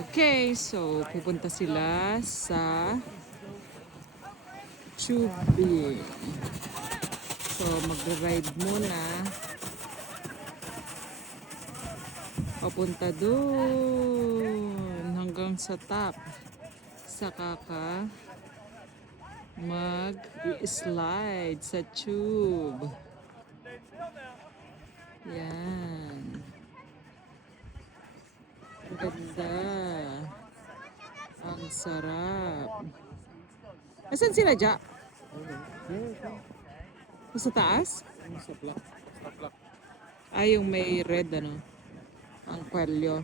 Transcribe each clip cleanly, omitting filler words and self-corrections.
Okay, so pupunta sila sa tubing. So magre-ride muna papunta doon hanggang sa top. Saka ka mag-slide sa tube. Yan. Ang ganda. Ang sarap. Nasaan sila, Ja? Sa taas? Sa block. Sa block. Ay, yung may red, ano? Ang kwelyo.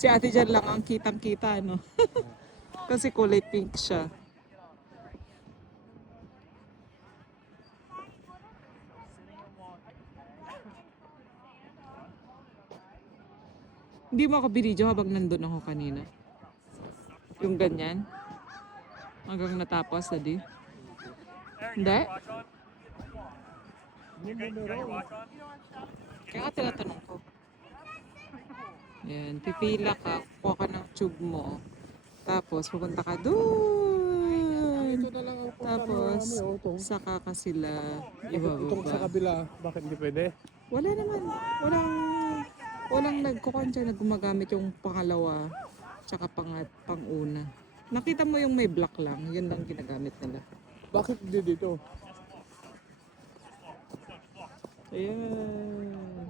Si ate dyan lang ang kitang-kita, no? Kasi kulay pink siya. Hindi mo ako binidyo habang nandun ako kanina. Yung ganyan. Hanggang natapos, adi. Hindi? Kaya nga tinatanong ko. Yan, pipila ka, kuha ka ng tube mo. Tapos, pupunta ka doon. Ito na lang ang Tapos, saka ka sila Itong sa ibababa. kabila, bakit hindi pwede? Wala naman. Walang nagkukunsya na gumagamit yung pangalawa tsaka pang-una. Nakita mo yung may black lang, yun lang ginagamit nila. Bakit hindi dito? Ayan.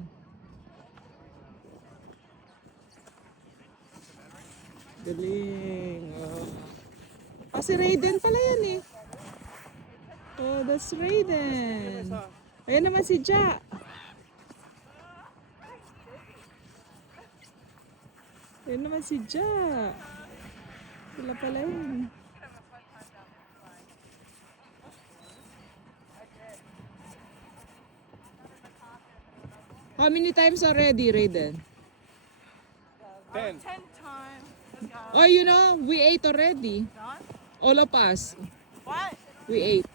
Galing. Oh. Ah, si Raiden pala yan eh. Oh, that's Raiden. Ayan naman si Ja. Ayan naman si Ja. Sila pala yun. How many times already, Raiden? 10. 10 times. Oh, you know, we ate already. Done? All of us. What? We ate.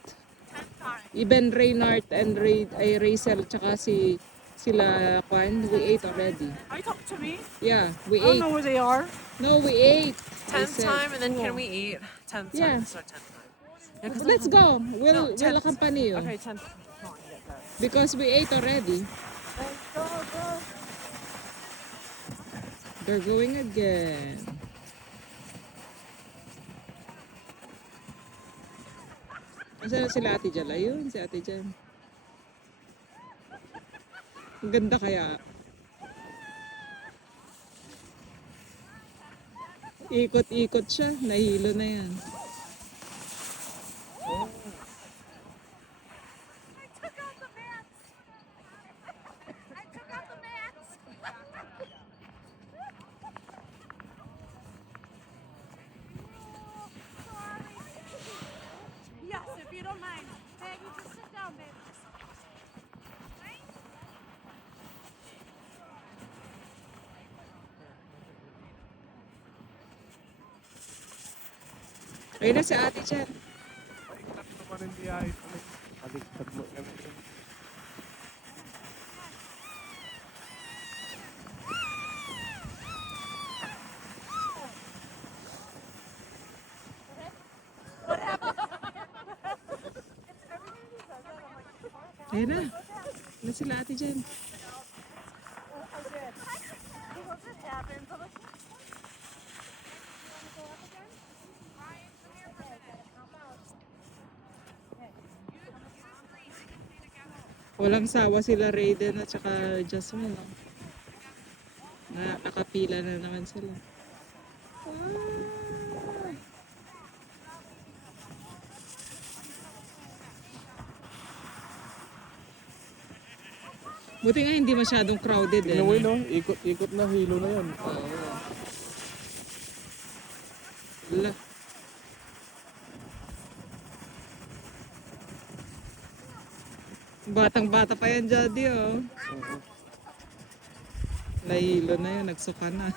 10 times. Even Reynard and Rachel, tsaka sila Kwan, we ate already. Are you talking to me? Yeah, we I don't ate. know where they are. No, we ate. I 10th said. time, and then can we eat 10th Yeah. time? So 10th time. Yeah, 'cause Let's go. We'll 10th. accompany you. Okay, 10th. Come on, get that. Because we ate already. Let's go, go. They're going again. Nasaan na sila Ate Jal? Ayun, si Ate Jal. Ang ganda kaya. Ikot-ikot siya. Nahilo na yan. I took out the mats. I took out the mats. Yes, if you don't mind. Maggie, just sit down, baby. Ayun na si Ate Jal. Baliktad naman hindi ay. Baliktad mo kami. Ayun na. Ayun na sila Ate Jal. Because it happens. I'm like, Walang sawa sila Raiden at saka Jasmine. No? Nakapila na naman sila. Ah! Buti nga hindi masyadong crowded eh. Tingnan mo yun, no? Ikot-ikot na, hilo na yan. Oo. Wala. Batang-bata pa yan, Jody, oh. Nahilo na yun, nagsuka na.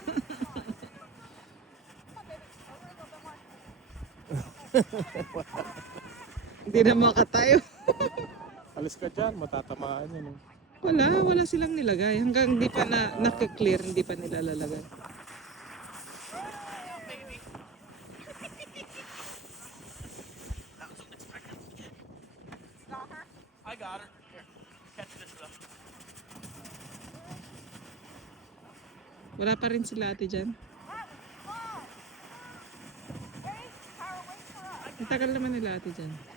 Hindi na makatayo. Alis ka dyan, matatamaan yan. Wala silang nilagay. Hanggang hindi pa nakiklear, hindi pa nila lalagay. I got her. Here, catch this stuff. Wala pa rin sila ate dyan. Wait, Tara, wait for us. Ang tagal naman nila ate dyan.